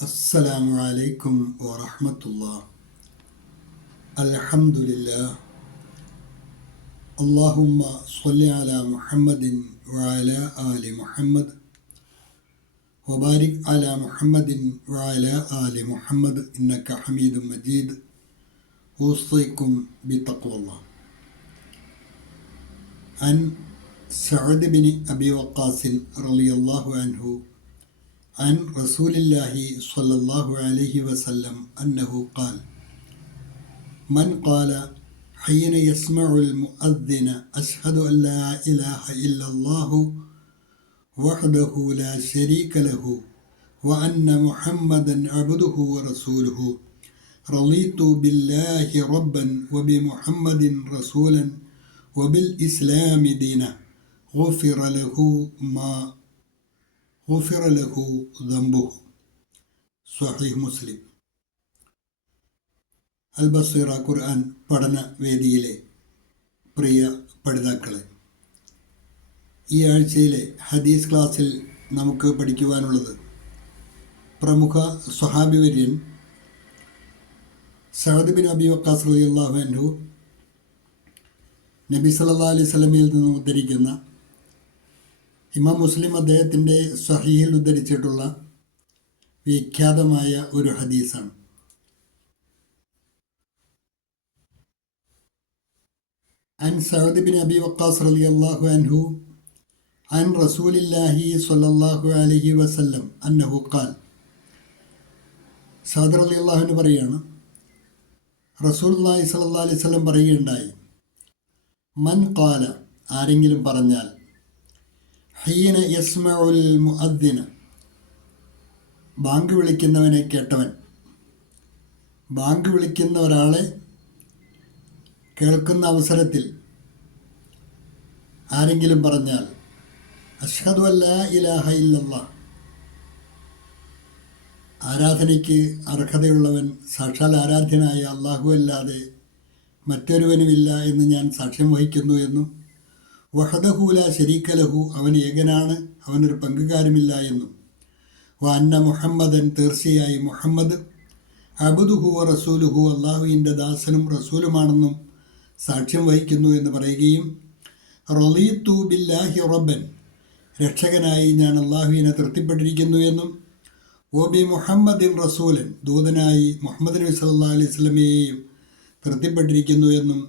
السلام عليكم ورحمة الله. الحمد لله. اللهم صل على محمد وعلى آل محمد وبارك على محمد وعلى آل محمد إنك حميد مجيد. أوصيكم بتقوى الله. عن سعد بن أبي وقاص رضي الله عنه عن رسول الله صلى الله عليه وسلم أنه قال: من قال حين يسمع المؤذن أشهد أن لا إله إلا الله وحده لا شريك له وأن محمدا عبده ورسوله رضيت بالله ربا وبمحمد رسولا وبالإسلام دينا غفر له ذنبه. സ്വഹീഹ് മുസ്ലിം. അൽ ബസീറ ഖുർആൻ പഠന വേദിയിലെ പ്രിയ പഠിതാക്കളെ, ഈ ആഴ്ചയിലെ ഹദീസ് ക്ലാസ്സിൽ നമുക്ക് പഠിക്കുവാനുള്ളത് പ്രമുഖ സ്വഹാബി വര്യൻ സഅദ് ബിൻ അബി വഖാസ് റളിയല്ലാഹു അൻഹു നബി സല്ലല്ലാഹു അലൈഹി വസല്ലമയിൽ നിന്ന് ഉദ്ധരിക്കുന്ന, ഇമാം മുസ്ലിം അദ്ദേഹത്തിൻ്റെ സ്വഹീഹിൽ ഉദ്ധരിച്ചിട്ടുള്ള വിഖ്യാതമായ ഒരു ഹദീസാണ്. عن سعد بن أبي وقاص رضي الله عنه عن رسول الله صلى الله عليه وسلم أنه قال. സഅദ് റളിയല്ലാഹു അൻഹു പറയാണ്, റസൂലുള്ളാഹി സ്വല്ലല്ലാഹു അലൈഹി വസല്ലം പറയുകയുണ്ടായി, മൻ ഖാല, ആരെങ്കിലും പറഞ്ഞാൽ, ഹീന യസ്മഉൽ മുഅദ്ദിന, ബാങ്ക് വിളിക്കുന്നവനെ കേട്ടവൻ, ബാങ്ക് വിളിക്കുന്ന ഒരാളെ കേൾക്കുന്ന അവസരത്തിൽ ആരെങ്കിലും പറഞ്ഞാൽ, അഷ്ഹദു അല്ലാ ഇലാഹ ഇല്ലല്ലാഹ്, ആരാധനയ്ക്ക് അർഹതയുള്ളവൻ സാക്ഷാൽ ആരാധ്യനായ അല്ലാഹു അല്ലാതെ മറ്റൊരുവനുമില്ല എന്ന് ഞാൻ സാക്ഷ്യം വഹിക്കുന്നു എന്നും, വഹദഹു ലാ ശരീക ലഹു, അവൻ ഏകനാണ്, അവനൊരു പങ്കുകാരുമില്ല എന്നും, വഅന്ന മുഹമ്മദൻ, തീർച്ചയായും മുഹമ്മദ്, അബ്ദുഹു വ റസൂലുഹു, അല്ലാഹുവിൻ്റെ ദാസനും റസൂലുമാണെന്നും സാക്ഷ്യം വഹിക്കുന്നു എന്ന് പറയുകയും, റളീതു ബില്ലാഹി റബ്ബൻ, രക്ഷകനായി ഞാൻ അല്ലാഹുവിനെ തൃപ്തിപ്പെട്ടിരിക്കുന്നു എന്നും, വബി മുഹമ്മദിൻ റസൂലൻ, ദൂതനായി മുഹമ്മദ് നബി സല്ലല്ലാഹു അലൈഹി വസല്ലമയെയും തൃപ്തിപ്പെട്ടിരിക്കുന്നു എന്നും,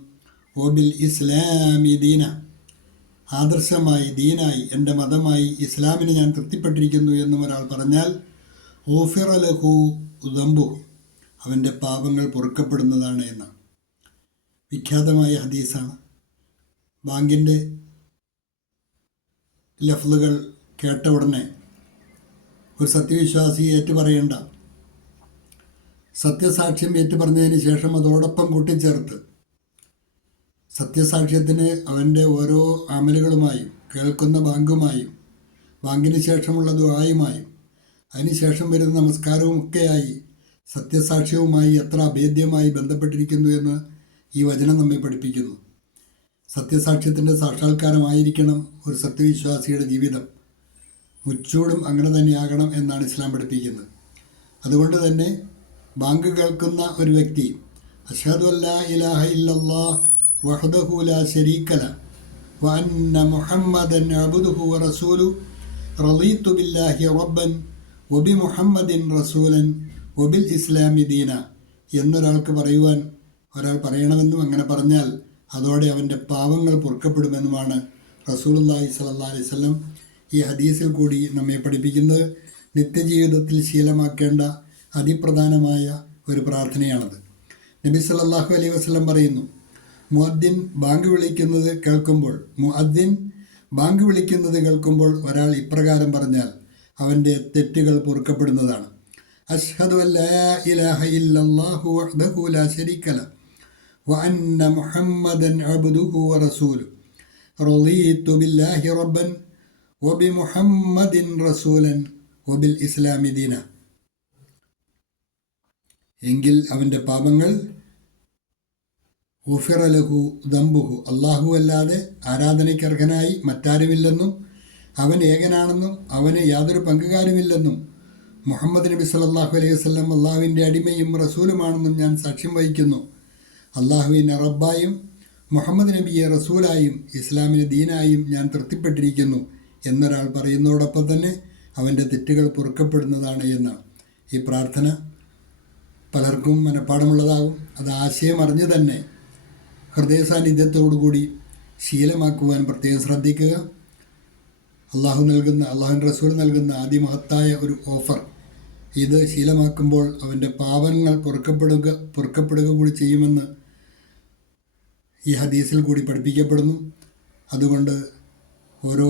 വബിൽ ഇസ്ലാമി ദീന, ആദർശമായി, ദീനായി, എൻ്റെ മതമായി ഇസ്ലാമിനെ ഞാൻ തൃപ്തിപ്പെട്ടിരിക്കുന്നു എന്നും ഒരാൾ പറഞ്ഞാൽ, ഗുഫിറ ലഹു ദംബുഹു, അവൻ്റെ പാപങ്ങൾ പൊറുക്കപ്പെടുന്നതാണ് എന്ന് വിഖ്യാതമായ ഹദീസാണ്. ബാങ്കിൻ്റെ ലഫ്ലുകൾ കേട്ട ഉടനെ ഒരു സത്യവിശ്വാസി ഏറ്റുപറയേണ്ട, സത്യസാക്ഷ്യം ഏറ്റുപറഞ്ഞതിന് ശേഷം അതോടൊപ്പം കൂട്ടിച്ചേർത്ത് സത്യസാക്ഷ്യത്തിന് അവൻ്റെ ഓരോ അമലുകളുമായും, കേൾക്കുന്ന ബാങ്കുമായും, ബാങ്കിന് ശേഷമുള്ള ദുആയുമായും, അതിനുശേഷം വരുന്ന നമസ്കാരവും ഒക്കെയായി സത്യസാക്ഷ്യവുമായി എത്ര അഭേദ്യമായി ബന്ധപ്പെട്ടിരിക്കുന്നു എന്ന് ഈ വചനം നമ്മെ പഠിപ്പിക്കുന്നു. സത്യസാക്ഷ്യത്തിൻ്റെ സാക്ഷാത്കാരമായിരിക്കണം ഒരു സത്യവിശ്വാസിയുടെ ജീവിതം. മുച്ചൂടും അങ്ങനെ തന്നെയാകണം എന്നാണ് ഇസ്ലാം പഠിപ്പിക്കുന്നത്. അതുകൊണ്ട് തന്നെ ബാങ്ക് കേൾക്കുന്ന ഒരു വ്യക്തി അഷ്ഹദു അല്ലാ ഇലാഹ ഇല്ലല്ലാഹ് വഹ്ദഹു ലാ ശരീക ലഹു വഅന്ന മുഹമ്മദൻ അബ്ദുഹു വറസൂലുഹു റളീതു ബില്ലാഹി റബ്ബൻ വബി മുഹമ്മദിൻ റസൂലൻ വബിൽ ഇസ്ലാമി ദീന എന്നൊരാൾക്ക് പറയുവാൻ ഒരാൾ പറയണമെന്നും, അങ്ങനെ പറഞ്ഞാൽ അതോടെ അവൻ്റെ പാവങ്ങൾ പൊറുക്കപ്പെടുമെന്നുമാണ് റസൂലുള്ളാഹി സ്വല്ലല്ലാഹു അലൈഹി വസല്ലം ഈ ഹദീസിൽ കൂടി നമ്മെ പഠിപ്പിക്കുന്നത്. നിത്യജീവിതത്തിൽ ശീലമാക്കേണ്ട അതിപ്രധാനമായ ഒരു പ്രാർത്ഥനയാണത്. നബി സല്ലല്ലാഹു അലൈഹി വസല്ലം പറയുന്നു, മുഅദ്ദിൻ ബാങ്ക് വിളിക്കുന്നത് കേൾക്കുമ്പോൾ ഒരാൾ ഇപ്രകാരം പറഞ്ഞാൽ അവൻ്റെ തെറ്റുകൾ പൊറുക്കപ്പെടുന്നതാണ്. അഷ്ഹദു അല്ലാ ഇലാഹ ഇല്ലല്ലാഹു വഹ്ദഹു ലാ ശരീക ലഹു വഅന്ന മുഹമ്മദൻ അബ്ദുഹു വറസൂലുഹു റളീതു ബില്ലാഹി റബ്ബൻ വബി മുഹമ്മദിൻ റസൂലൻ വബിൽ ഇസ്ലാമി ദീന, എങ്കിൽ അവൻ്റെ പാപങ്ങൾ ഗുഫിറ ലഹു ദംബുഹു, അല്ലാഹു അല്ലാതെ ആരാധനയ്ക്കർഹനായി മറ്റാരുമില്ലെന്നും, അവൻ ഏകനാണെന്നും അവന് യാതൊരു പങ്കുകാരുമില്ലെന്നും, മുഹമ്മദ് നബി സല്ലല്ലാഹു അലൈഹി വസല്ലം അള്ളാഹുവിൻ്റെ അടിമയും റസൂലുമാണെന്നും ഞാൻ സാക്ഷ്യം വഹിക്കുന്നു. അള്ളാഹുവിനെ റബ്ബായും മുഹമ്മദ് നബിയെ റസൂലായും ഇസ്ലാമിനെ ദീനായും ഞാൻ തൃപ്തിപ്പെട്ടിരിക്കുന്നു എന്നൊരാൾ പറയുന്നതോടൊപ്പം തന്നെ അവൻ്റെ തെറ്റുകൾ പൊറുക്കപ്പെടുന്നതാണ് എന്നാണ്. ഈ പ്രാർത്ഥന പലർക്കും മനഃപ്പാടമുള്ളതാകും. അത് ആശയം അറിഞ്ഞ് തന്നെ ഹൃദയ സാന്നിധ്യത്തോടുകൂടി ശീലമാക്കുവാൻ പ്രത്യേകം ശ്രദ്ധിക്കുക. അള്ളാഹുവിൻ റസൂൽ നൽകുന്ന അതിമഹത്തായ ഒരു ഓഫർ. ഇത് ശീലമാക്കുമ്പോൾ അവൻ്റെ പാപങ്ങൾ പൊറുക്കപ്പെടുക കൂടി ചെയ്യുമെന്ന് ഈ ഹദീസിൽ കൂടി പഠിപ്പിക്കപ്പെടുന്നു. അതുകൊണ്ട് ഓരോ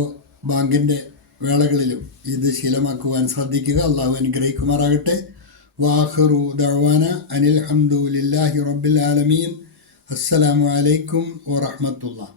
ബാങ്കിൻ്റെ വേളകളിലും ഇത് ശീലമാക്കുവാൻ ശ്രദ്ധിക്കുക. അള്ളാഹു അനുഗ്രഹിക്കുമാറാകട്ടെ. വാഖിറു ദഅ്വാന അനിൽ ഹംദുലില്ലാഹി റബ്ബിൽ ആലമീൻ. അസ്സലാമു അലൈക്കും വറഹ്മത്തുള്ളാഹി.